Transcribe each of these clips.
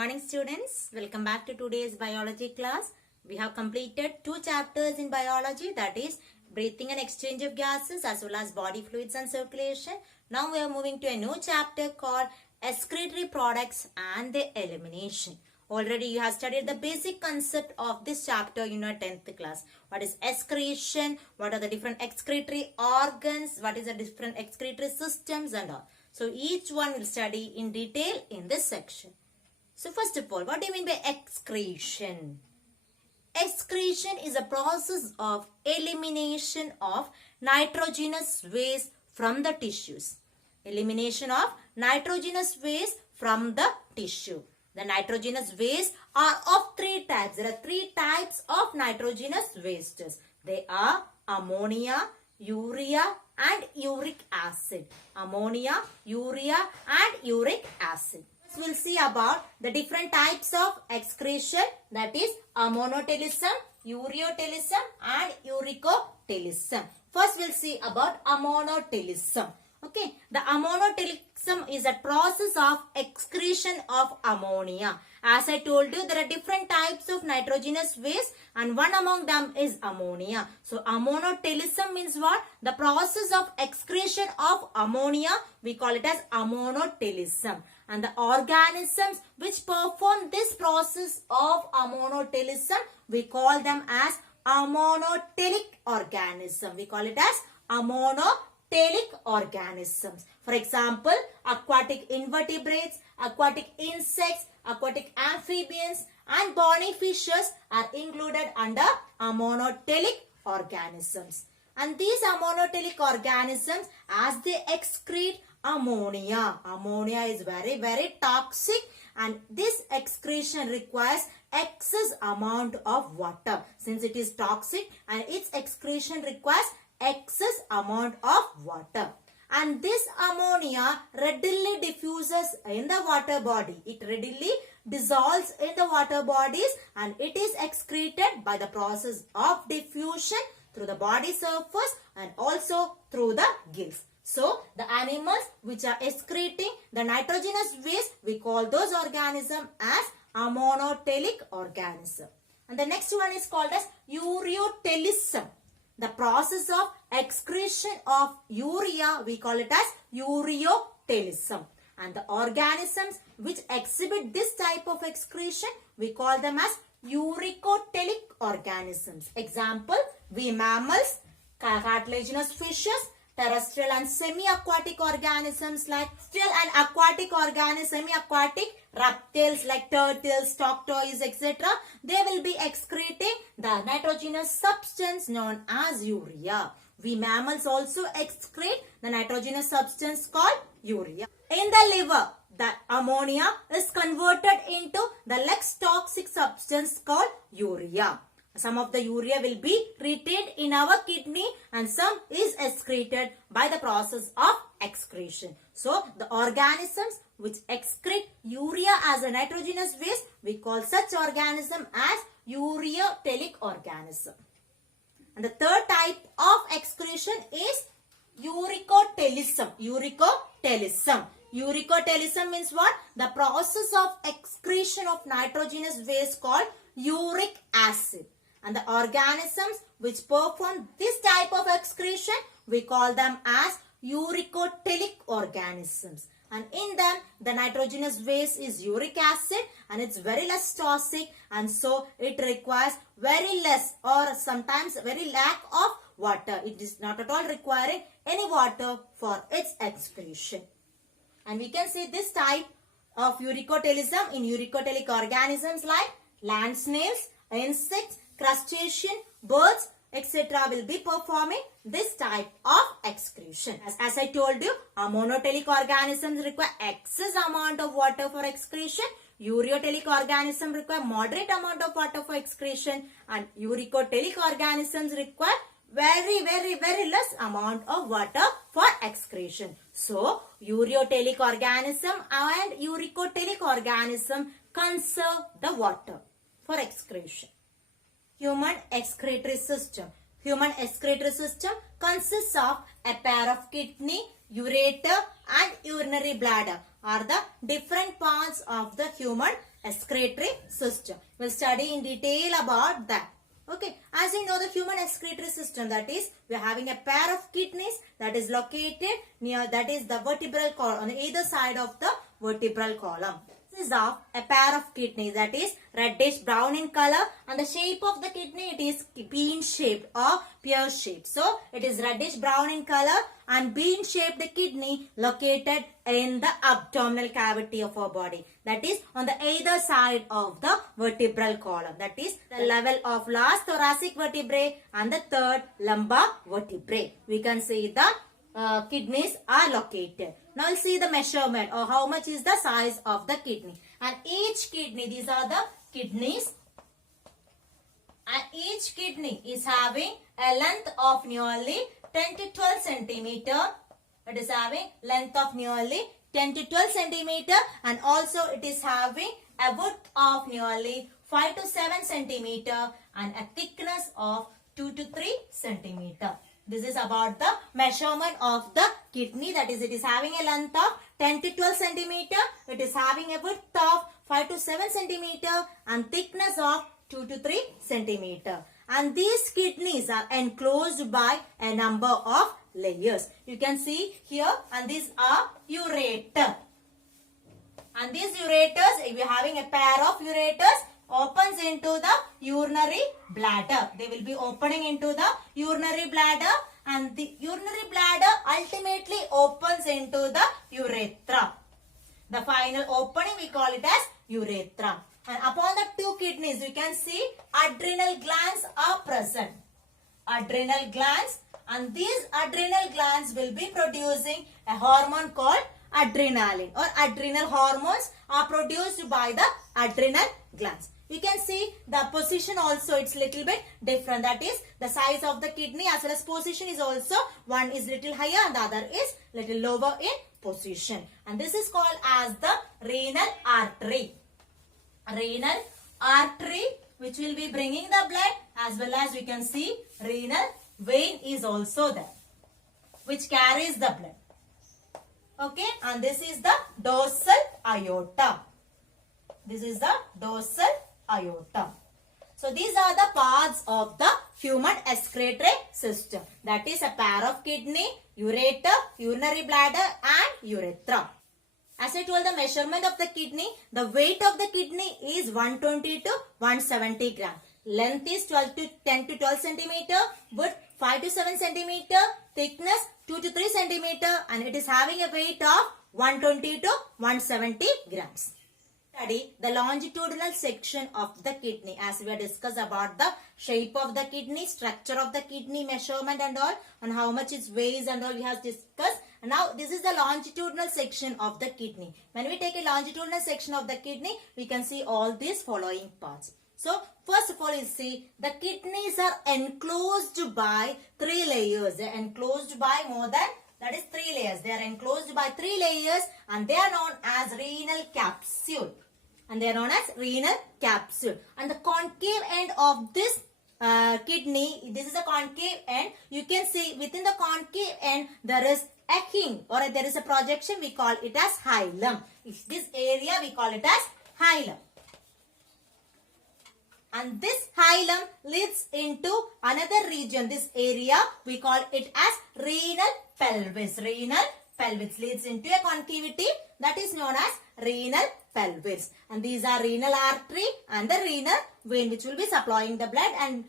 Morning students, welcome back to today's biology class. We have completed 2 chapters in biology, that is breathing and exchange of gases as well as body fluids and circulation. Now we are moving to a new chapter called excretory products and their elimination. Already you have studied the basic concept of this chapter in your 10th class. What is excretion, what are the different excretory organs, what is the different excretory systems and all. So each one will study in detail in this section. So first of all, what do you mean by excretion? Excretion is a process of elimination of nitrogenous waste from the tissues. Elimination of nitrogenous waste from the tissue. The nitrogenous waste are of 3 types. There are 3 types of nitrogenous wastes. They are ammonia, urea and uric acid. Ammonia, urea and uric acid. We'll see about the different types of excretion, that is ammonotelism, ureotelism and uricotelism. First we'll see about ammonotelism. Okay, the ammonotelism is a process of excretion of ammonia. As I told you, there are different types of nitrogenous waste and one among them is ammonia. So ammonotelism means what? The process of excretion of ammonia, we call it as ammonotelism. And the organisms which perform this process of ammonotelism, we call them as ammoniotelic organism. We call it as ammoniotelic organisms. For example, aquatic invertebrates, aquatic insects, aquatic amphibians and bony fishes are included under ammoniotelic organisms. And these ammoniotelic organisms, as they excrete ammonia. Ammonia is very toxic and this excretion requires excess amount of water. Since it is toxic and its excretion requires excess amount of water. And this ammonia readily diffuses in the water body. It readily dissolves in the water bodies and it is excreted by the process of diffusion through the body surface and also through the gills. So, the animals which are excreting the nitrogenous waste, we call those organisms as ammoniotelic organism. And the next one is called as ureotelism. The process of excretion of urea, we call it as ureotelism. And the organisms which exhibit this type of excretion, we call them as uricotelic organisms. Example, we mammals, cartilaginous fishes, terrestrial and semi-aquatic organisms like terrestrial and aquatic organisms, semi-aquatic reptiles like turtles, tortoises, etc. They will be excreting the nitrogenous substance known as urea. We mammals also excrete the nitrogenous substance called urea. In the liver, the ammonia is converted into the less toxic substance called urea. Some of the urea will be retained in our kidney and some is excreted by the process of excretion. So, the organisms which excrete urea as a nitrogenous waste, we call such organism as ureotelic organism. And the third type of excretion is uricotelism. Uricotelism. Uricotelism means what? The process of excretion of nitrogenous waste called uric acid. And the organisms which perform this type of excretion, we call them as uricotelic organisms. And in them, the nitrogenous waste is uric acid and it's very less toxic and so it requires very less or sometimes very lack of water. It is not at all requiring any water for its excretion. And we can see this type of uricotelism in uricotelic organisms like land snails, insects, crustacean, birds, etc. will be performing this type of excretion. As I told you, ammoniotelic organisms require excess amount of water for excretion. Ureotelic organisms require moderate amount of water for excretion. And uricotelic organisms require very less amount of water for excretion. So, ureotelic organism and uricotelic organism conserve the water for excretion. Human excretory system. Human excretory system consists of a pair of kidney, ureter and urinary bladder are the different parts of the human excretory system. We'll study in detail about that. Okay, as you know, the human excretory system, that is, we are having a pair of kidneys that is located near, that is the vertebral column, on either side of the vertebral column. This is of a pair of kidneys, that is reddish brown in color, and the shape of the kidney, it is bean shaped or pear shaped. So it is reddish brown in color and bean shaped kidney located in the abdominal cavity of our body, that is on the either side of the vertebral column, that is the level of last thoracic vertebrae and the third lumbar vertebrae. We can see the kidneys are located. Now we'll see the measurement, or how much is the size of the kidney. And each kidney, these are the kidneys, and each kidney is having a length of nearly 10 to 12 centimeter. It is having length of nearly 10 to 12 centimeter, and also it is having a width of nearly 5 to 7 centimeter and a thickness of 2 to 3 centimeter. This is about the measurement of the kidney, that is, it is having a length of 10 to 12 centimeter, it is having a width of 5 to 7 centimeter and thickness of 2 to 3 centimeter. And these kidneys are enclosed by a number of layers. You can see here, and these are ureter. And these ureters, if you are having a pair of ureters, opens into the urinary bladder. They will be opening into the urinary bladder, and the urinary bladder ultimately opens into the urethra. The final opening, we call it as urethra. And upon the two kidneys, you can see adrenal glands are present. Adrenal glands, and these adrenal glands will be producing a hormone called adrenaline, or adrenal hormones are produced by the adrenal glands. You can see the position also, it's little bit different, that is the size of the kidney as well as position is also, one is little higher and the other is little lower in position, and this is called as the renal artery. Renal artery, which will be bringing the blood, as well as we can see renal vein is also there, which carries the blood. Okay, and this is the dorsal aorta. This is the dorsal aorta. So these are the parts of the human excretory system, that is a pair of kidney, ureter, urinary bladder and urethra. As I told, the measurement of the kidney, the weight of the kidney is 120 to 170 gram. Length is 10 to 12 centimeter, width 5 to 7 centimeter, thickness 2 to 3 centimeter, and it is having a weight of 120 to 170 grams. Study the longitudinal section of the kidney, as we have discussed about the shape of the kidney, structure of the kidney, measurement and all, and how much it weighs and all we have discussed. And now this is the longitudinal section of the kidney. When we take a longitudinal section of the kidney, we can see all these following parts. So first of all, you see the kidneys are enclosed by 3 layers. They are enclosed by more than, that is 3 layers. They are enclosed by 3 layers, and they are known as renal capsule. And they are known as renal capsule. And the concave end of this kidney, this is a concave end. You can see within the concave end there is a hinge, or there is a projection. We call it as hilum. This area we call it as hilum. And this hilum leads into another region. This area we call it as renal pelvis. Renal pelvis leads into a concavity that is known as renal pelvis. And these are renal artery and the renal vein, which will be supplying the blood and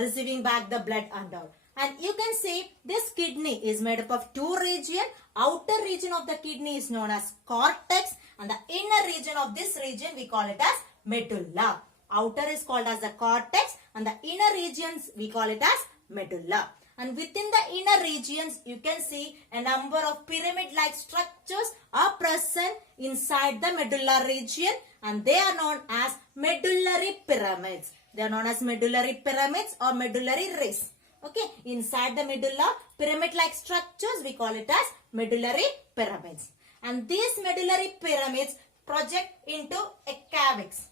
receiving back the blood and all. And you can see this kidney is made up of 2 regions. Outer region of the kidney is known as cortex, and the inner region of this region we call it as medulla. Outer is called as the cortex, and the inner regions we call it as medulla. And within the inner regions, you can see a number of pyramid-like structures are present inside the medulla region, and they are known as medullary pyramids. They are known as medullary pyramids or medullary rays. Okay, inside the medulla, pyramid-like structures, we call it as medullary pyramids. And these medullary pyramids project into a calyx.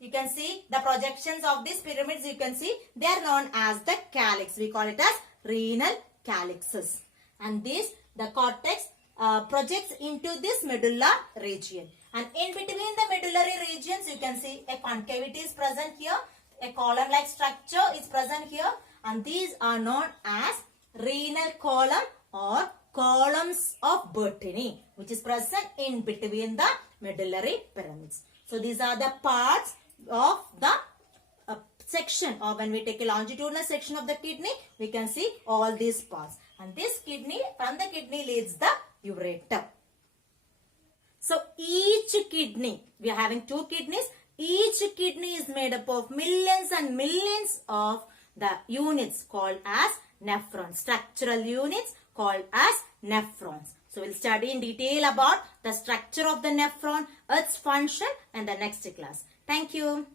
You can see the projections of these pyramids, you can see they are known as the calyx. We call it as renal calyxes. And this, the cortex projects into this medulla region. And in between the medullary regions, you can see a concavity is present here. A column-like structure is present here. And these are known as renal column or columns of Bertini, which is present in between the medullary pyramids. So these are the parts of the section, or when we take a longitudinal section of the kidney, we can see all these parts. And this kidney, from the kidney leads the ureter. So each kidney, we are having 2 kidneys. Each kidney is made up of millions and millions of the units called as nephrons, structural units called as nephrons. So we'll study in detail about the structure of the nephron, its function in the next class. Thank you.